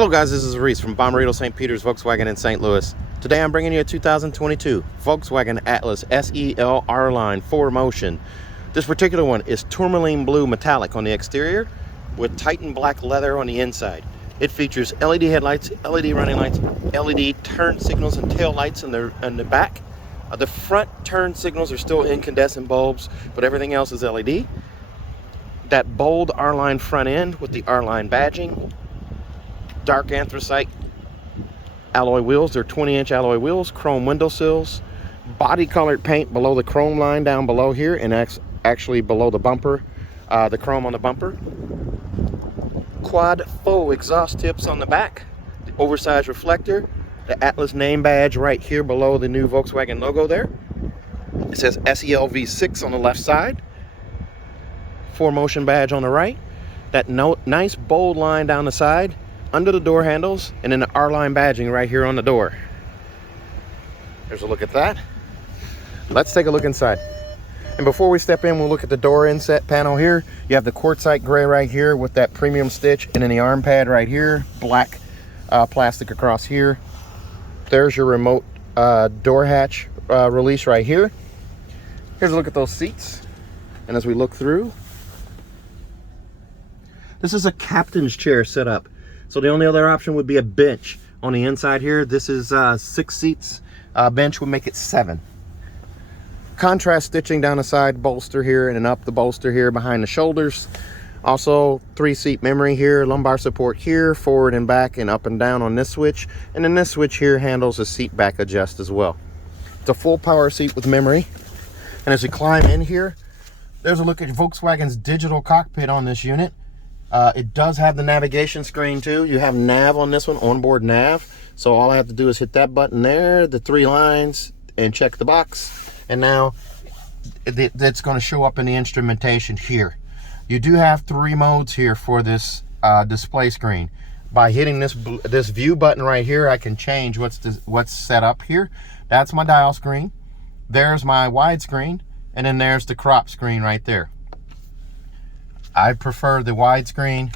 Hello guys, this is Reese from Bommarito St. Peter's Volkswagen in St. Louis. Today I'm bringing you a 2022 Volkswagen Atlas SEL R-Line 4Motion. This particular one is tourmaline blue metallic on the exterior with Titan black leather on the inside. It features LED headlights, LED running lights, LED turn signals and tail lights in the back. The front turn signals are still incandescent bulbs, but everything else is LED. That bold R-Line front end with the R-Line badging. Dark anthracite alloy wheels. They're 20-inch alloy wheels, chrome windowsills, body colored paint below the chrome line down below here, and actually below the bumper, the chrome on the bumper. Quad faux exhaust tips on the back, the oversized reflector, the Atlas name badge right here below the new Volkswagen logo there. It says SEL V6 on the left side, 4Motion badge on the right, that nice bold line down the side, under the door handles, and then the R-Line badging right here on the door. There's a look at that. Let's take a look inside. And before we step in, we'll look at the door inset panel here. You have the quartzite gray right here with that premium stitch, and then the arm pad right here, black plastic across here. There's your remote door hatch release right here. Here's a look at those seats. And as we look through, this is a captain's chair setup. So the only other option would be a bench on the inside here. This is 6 seats. Bench would make it 7. Contrast stitching down the side bolster here and then up the bolster here behind the shoulders. Also 3-seat memory here, lumbar support here, forward and back and up and down on this switch. And then this switch here handles the seat back adjust as well. It's a full power seat with memory. And as you climb in here, there's a look at Volkswagen's digital cockpit on this unit. It does have the navigation screen too. You have nav on this one, onboard nav. So all I have to do is hit that button there, the 3 lines, and check the box. And now that's going to show up in the instrumentation here. You do have 3 modes here for this display screen. By hitting this view button right here, I can change what's set up here. That's my dial screen. There's my widescreen, and then there's the crop screen right there. I prefer the widescreen,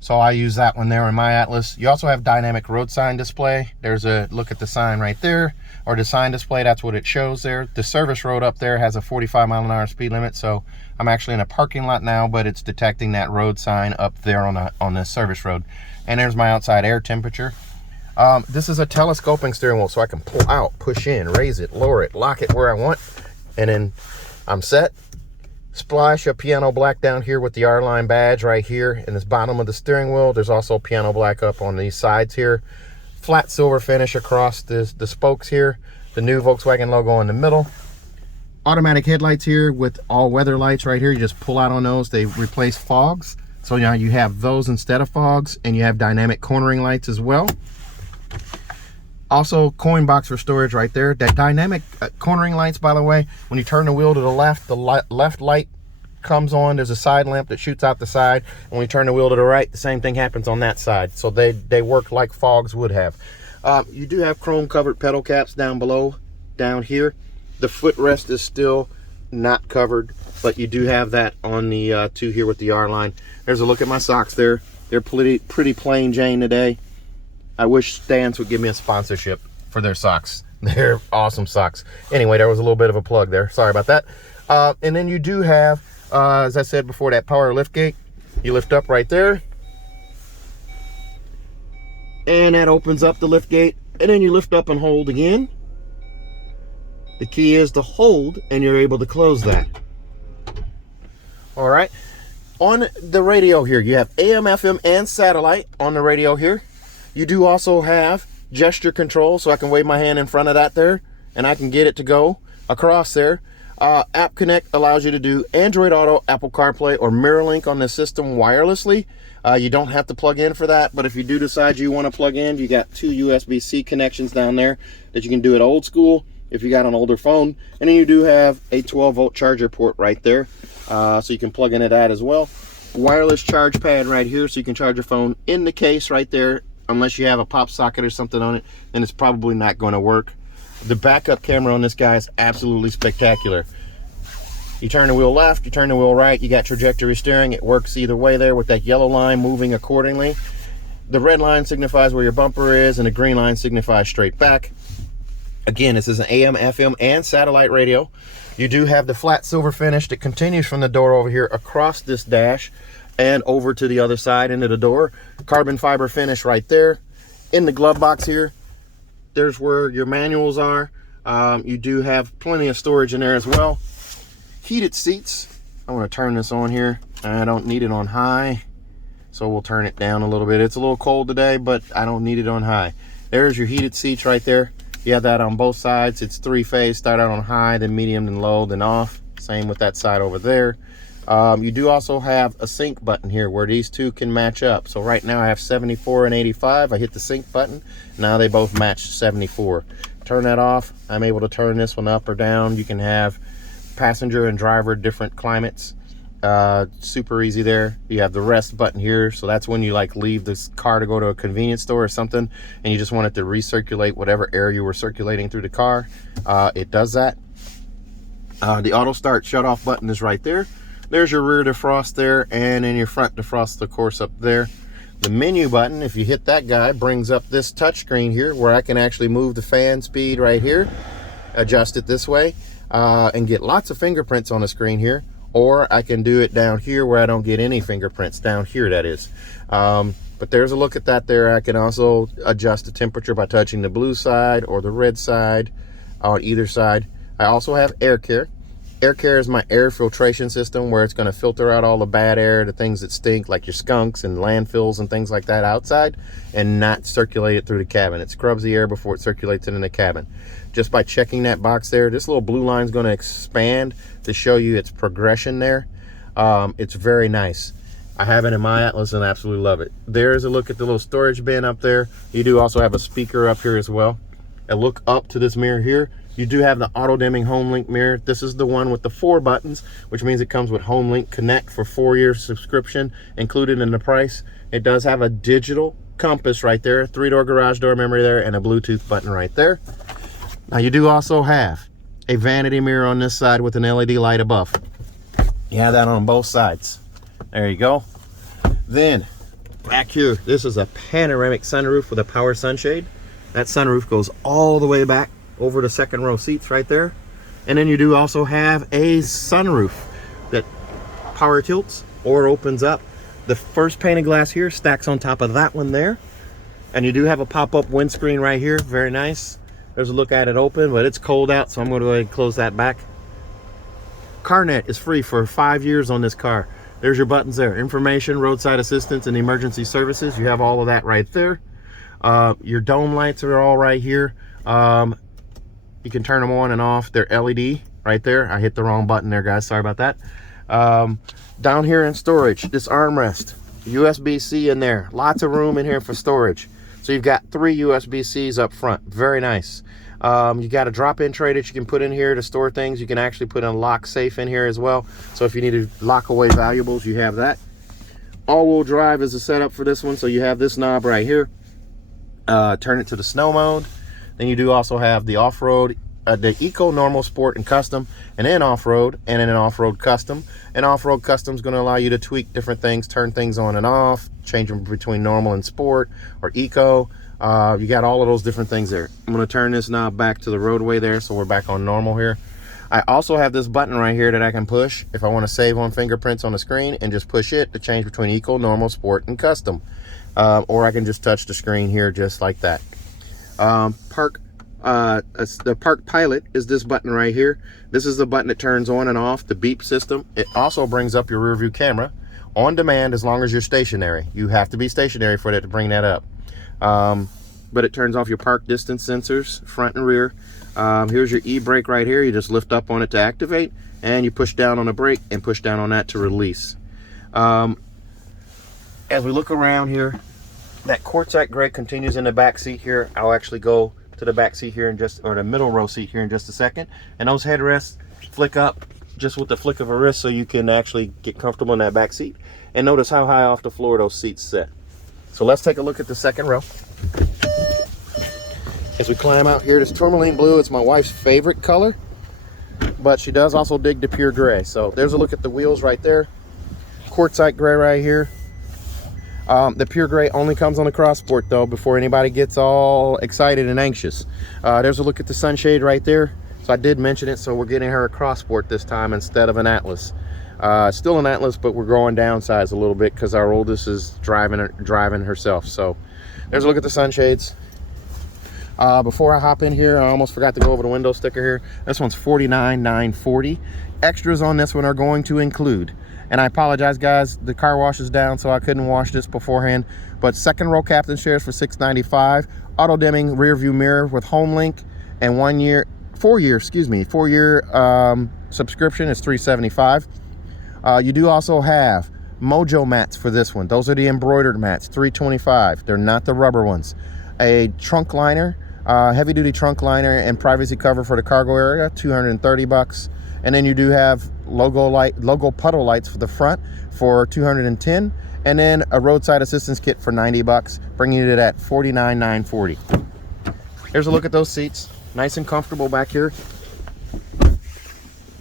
so I use that one there in my Atlas. You also have dynamic road sign display. There's a look at the sign right there, or the sign display, that's what it shows there. The service road up there has a 45-mile-an-hour speed limit, so I'm actually in a parking lot now, but it's detecting that road sign up there on the service road. And there's my outside air temperature. This is a telescoping steering wheel, so I can pull out, push in, raise it, lower it, lock it where I want, and then I'm set. Splash a piano black down here with the R-Line badge right here in this bottom of the steering wheel. There's also piano black up on these sides here. Flat silver finish across the spokes here. The new Volkswagen logo in the middle. Automatic headlights here with all-weather lights right here. You just pull out on those. They replace fogs. So now you have those instead of fogs, and you have dynamic cornering lights as well. Also, coin box for storage right there. That dynamic cornering lights, by the way, when you turn the wheel to the left light comes on. There's a side lamp that shoots out the side. And when you turn the wheel to the right, the same thing happens on that side. So they work like fogs would have. You do have chrome covered pedal caps down below, down here. The footrest is still not covered, but you do have that on the 2 here with the R-Line. There's a look at my socks there. They're pretty plain Jane today. I wish Stance would give me a sponsorship for their socks. They're awesome socks. Anyway, there was a little bit of a plug there. Sorry about that. And then you do have, as I said before, that power lift gate. You lift up right there. And that opens up the lift gate. And then you lift up and hold again. The key is to hold, and you're able to close that. All right. On the radio here, you have AM, FM, and satellite on the radio here. You do also have gesture control, so I can wave my hand in front of that there, and I can get it to go across there. App Connect allows you to do Android Auto, Apple CarPlay, or MirrorLink on the system wirelessly. You don't have to plug in for that, but if you do decide you want to plug in, you got 2 USB-C connections down there that you can do it old school if you got an older phone. And then you do have a 12-volt charger port right there, so you can plug into that as well. Wireless charge pad right here, so you can charge your phone in the case right there. Unless you have a pop socket or something on it, then it's probably not going to work. The backup camera on this guy is absolutely spectacular. You turn the wheel left, you turn the wheel right, you got trajectory steering. It works either way there with that yellow line moving accordingly. The red line signifies where your bumper is, and the green line signifies straight back. Again, this is an AM, FM, and satellite radio. You do have the flat silver finish that continues from the door over here across this dash and over to the other side into the door. Carbon fiber finish right there. In the glove box here, there's where your manuals are. You do have plenty of storage in there as well. Heated seats. I want to turn this on here. I don't need it on high, so we'll turn it down a little bit. It's a little cold today, but I don't need it on high. There's your heated seats right there. You have that on both sides. It's three-phase. Start out on high, then medium, then low, then off. Same with that side over there. You do also have a sync button here where these two can match up. So right now I have 74 and 85. I hit the sync button. Now they both match 74. Turn that off. I'm able to turn this one up or down. You can have passenger and driver different climates. Super easy there. You have the rest button here, so that's when you like leave this car to go to a convenience store or something and you just want it to recirculate whatever air you were circulating through the car. It does that. The auto start shut off button is right there. There's your rear defrost there, and in your front defrost, of course, up there. The menu button, if you hit that guy, brings up this touchscreen here where I can actually move the fan speed right here, adjust it this way, and get lots of fingerprints on the screen here. Or I can do it down here where I don't get any fingerprints, down here that is. But there's a look at that there. I can also adjust the temperature by touching the blue side or the red side on either side. I also have air care. Air care is my air filtration system where it's going to filter out all the bad air, the things that stink like your skunks and landfills and things like that outside, and not circulate it through the cabin. It scrubs the air before it circulates it in the cabin. Just by checking that box there, this little blue line is going to expand to show you its progression there. It's very nice. I have it in my Atlas and absolutely love it. There's a look at the little storage bin up there. You do also have a speaker up here as well. A look up to this mirror here. You do have the auto dimming home link mirror. This is the one with the 4 buttons, which means it comes with home link connect for 4-year subscription included in the price. It does have a digital compass right there, 3-door garage door memory there, and a Bluetooth button right there. Now you do also have a vanity mirror on this side with an LED light above. You have that on both sides. There you go. Then back here, this is a panoramic sunroof with a power sunshade. That sunroof goes all the way back over the second row seats right there. And then you do also have a sunroof that power tilts or opens up. The first pane of glass here stacks on top of that one there. And you do have a pop-up windscreen right here. Very nice. There's a look at it open, but it's cold out, so I'm going to go ahead and close that back. CarNet is free for 5 years on this car. There's your buttons there. Information, roadside assistance, and emergency services. You have all of that right there. Your dome lights are all right here. You can turn them on and off. They're LED right there. I hit the wrong button there, guys. Sorry about that. Down here in storage, this armrest, USB-C in there. Lots of room in here for storage. So you've got 3 USB-Cs up front. Very nice. You got a drop-in tray that you can put in here to store things. You can actually put a lock safe in here as well. So if you need to lock away valuables, you have that. All-wheel drive is the setup for this one. So you have this knob right here. Turn it to the snow mode. Then you do also have the off-road, the Eco, Normal, Sport, and Custom, and then off-road, and then an off-road custom. And off-road custom is going to allow you to tweak different things, turn things on and off, change them between normal and sport or eco. You got all of those different things there. I'm going to turn this knob back to the roadway there, so we're back on normal here. I also have this button right here that I can push if I want to save on fingerprints on the screen, and just push it to change between eco, normal, sport, and custom. Or I can just touch the screen here just like that. The Park Pilot is this button right here. This is the button that turns on and off the beep system. It also brings up your rear view camera on demand as long as you're stationary. You have to be stationary for that to bring that up. But it turns off your park distance sensors, front and rear. Here's your e-brake right here. You just lift up on it to activate, and you push down on the brake and push down on that to release. As we look around here, that quartzite gray continues in the back seat here. I'll actually go to the back seat here in just, or the middle row seat here in just a second. And those headrests flick up just with the flick of a wrist so you can actually get comfortable in that back seat. And notice how high off the floor those seats sit. So let's take a look at the second row. As we climb out here, this tourmaline blue, it's my wife's favorite color, but she does also dig the pure gray. So there's a look at the wheels right there. Quartzite gray right here. The pure gray only comes on the cross sport though, before anybody gets all excited and anxious. There's a look at the sunshade right there. So I did mention it, so we're getting her a cross sport this time instead of an Atlas. Still an Atlas, but we're going downsize a little bit because our oldest is driving herself. So there's a look at the sunshades. Before I hop in here, I almost forgot to go over the window sticker here. This one's $49,940. Extras on this one are going to include, and I apologize guys, the car wash is down so I couldn't wash this beforehand, but second row captain's chairs for $695, auto dimming rear view mirror with home link, and 4 year subscription is $375. You do also have Mojo mats for this one. Those are the embroidered mats, $325. They're not the rubber ones. A trunk liner, heavy duty trunk liner and privacy cover for the cargo area, $230. And then you do have logo puddle lights for the front for $210, and then a roadside assistance kit for $90, bringing it at $49,940. Here's a look at those seats. Nice and comfortable back here.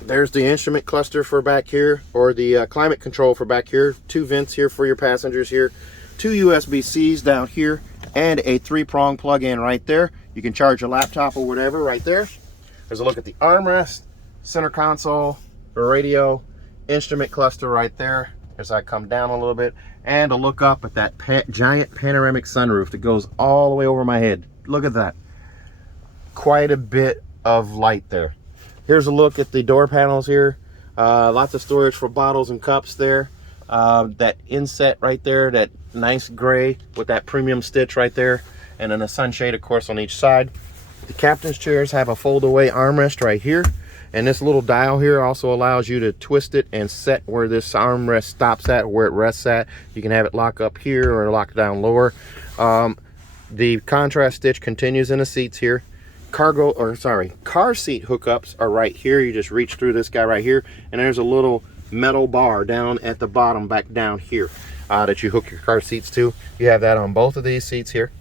There's the instrument cluster for back here, or the climate control for back here. 2 vents here for your passengers here. 2 USB-Cs down here, and a 3-prong plug-in right there. You can charge your laptop or whatever right there. There's a look at the armrest, center console, radio, instrument cluster right there as I come down a little bit, and a look up at that giant panoramic sunroof that goes all the way over my head. Look at that. Quite a bit of light there. Here's a look at the door panels here. Lots of storage for bottles and cups there. That inset right there, that nice gray with that premium stitch right there, and then a sunshade of course on each side. The captain's chairs have a fold away armrest right here, and this little dial here also allows you to twist it and set where this armrest stops at, where it rests at. You can have it lock up here or lock down lower. The contrast stitch continues in the seats here. Car seat hookups are right here. You just reach through this guy right here, and there's a little metal bar down at the bottom back down here that you hook your car seats to. You have that on both of these seats here.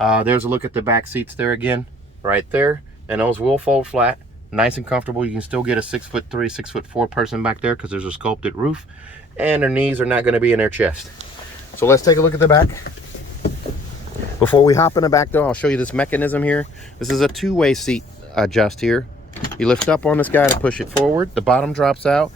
There's a look at the back seats there again, right there, and those will fold flat, nice and comfortable. You can still get a 6'3", 6'4" person back there because there's a sculpted roof, and their knees are not going to be in their chest. So let's take a look at the back. Before we hop in the back though, I'll show you this mechanism here. This is a 2-way seat adjust here. You lift up on this guy to push it forward. The bottom drops out.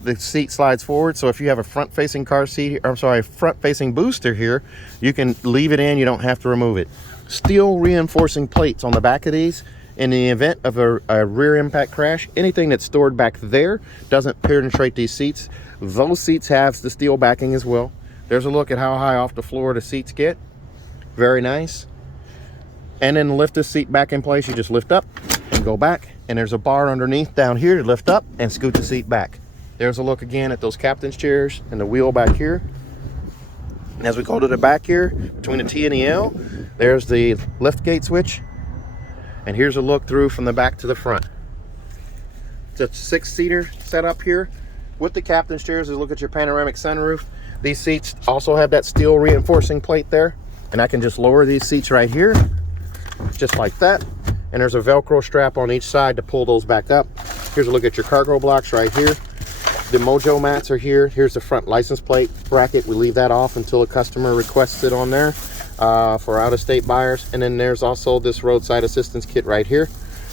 The seat slides forward. So if you have a front-facing car seat, front-facing booster here, you can leave it in. You don't have to remove it. Steel reinforcing plates on the back of these. In the event of a rear impact crash, anything that's stored back there doesn't penetrate these seats. Those seats have the steel backing as well. There's a look at how high off the floor the seats get. Very nice. And then lift this seat back in place. You just lift up and go back, and there's a bar underneath down here to lift up and scoot the seat back. There's a look again at those captain's chairs and the wheel back here. As we go to the back here, between the T and the L, there's the lift gate switch. And here's a look through from the back to the front. It's a 6-seater setup here with the captain's chairs. Look at your panoramic sunroof. These seats also have that steel reinforcing plate there. And I can just lower these seats right here, just like that. And there's a Velcro strap on each side to pull those back up. Here's a look at your cargo blocks right here. The Mojo mats are here. Here's the front license plate bracket. We leave that off until a customer requests it on there for out-of-state buyers. And then there's also this roadside assistance kit right here.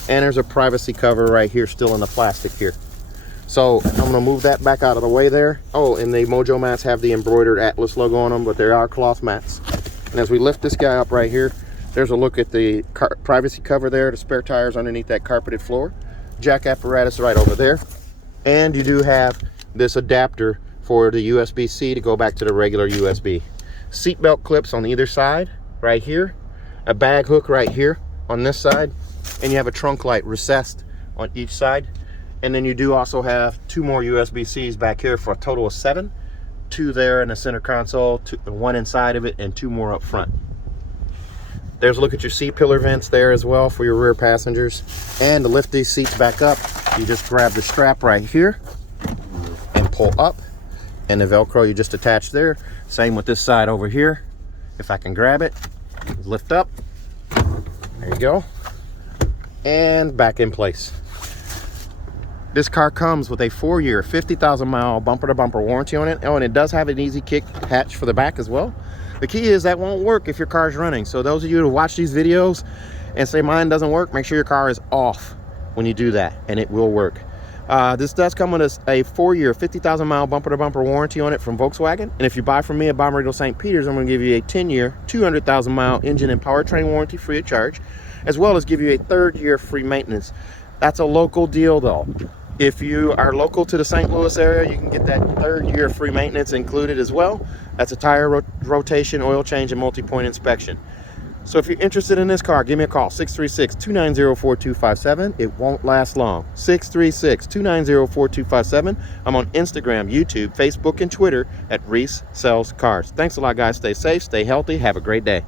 And there's a privacy cover right here, still in the plastic here. So I'm gonna move that back out of the way there. Oh, and the Mojo mats have the embroidered Atlas logo on them, but they are cloth mats. And as we lift this guy up right here, there's a look at the privacy cover there, the spare tires underneath that carpeted floor. Jack apparatus right over there. And you do have this adapter for the USB-C to go back to the regular USB. Seatbelt clips on either side, right here. A bag hook right here on this side. And you have a trunk light recessed on each side. And then you do also have 2 more USB-Cs back here for a total of 7. 2 there in the center console, 1 inside of it, and 2 more up front. There's a look at your C-pillar vents there as well for your rear passengers. And to lift these seats back up, you just grab the strap right here and pull up, and the Velcro you just attach there. Same with this side over here. If I can grab it, lift up, there you go, and back in place. This car comes with a 4-year, 50,000 mile bumper to bumper warranty on it. Oh, and it does have an easy kick hatch for the back as well. The key is that won't work if your car's running. So those of you who watch these videos and say mine doesn't work, make sure your car is off when you do that, and it will work. This does come with a 4-year, 50,000 mile bumper to bumper warranty on it from Volkswagen. And if you buy from me at Bommarito St. Peter's, I'm going to give you a 10-year, 200,000 mile engine and powertrain warranty free of charge, as well as give you a 3rd year free maintenance. That's a local deal though. If you are local to the St. Louis area, you can get that 3rd year free maintenance included as well. That's a tire rotation, oil change, and multi-point inspection. So if you're interested in this car, give me a call, 636-290-4257. It won't last long. 636-290-4257. I'm on Instagram, YouTube, Facebook, and Twitter at Reese Sells Cars. Thanks a lot, guys. Stay safe, stay healthy. Have a great day.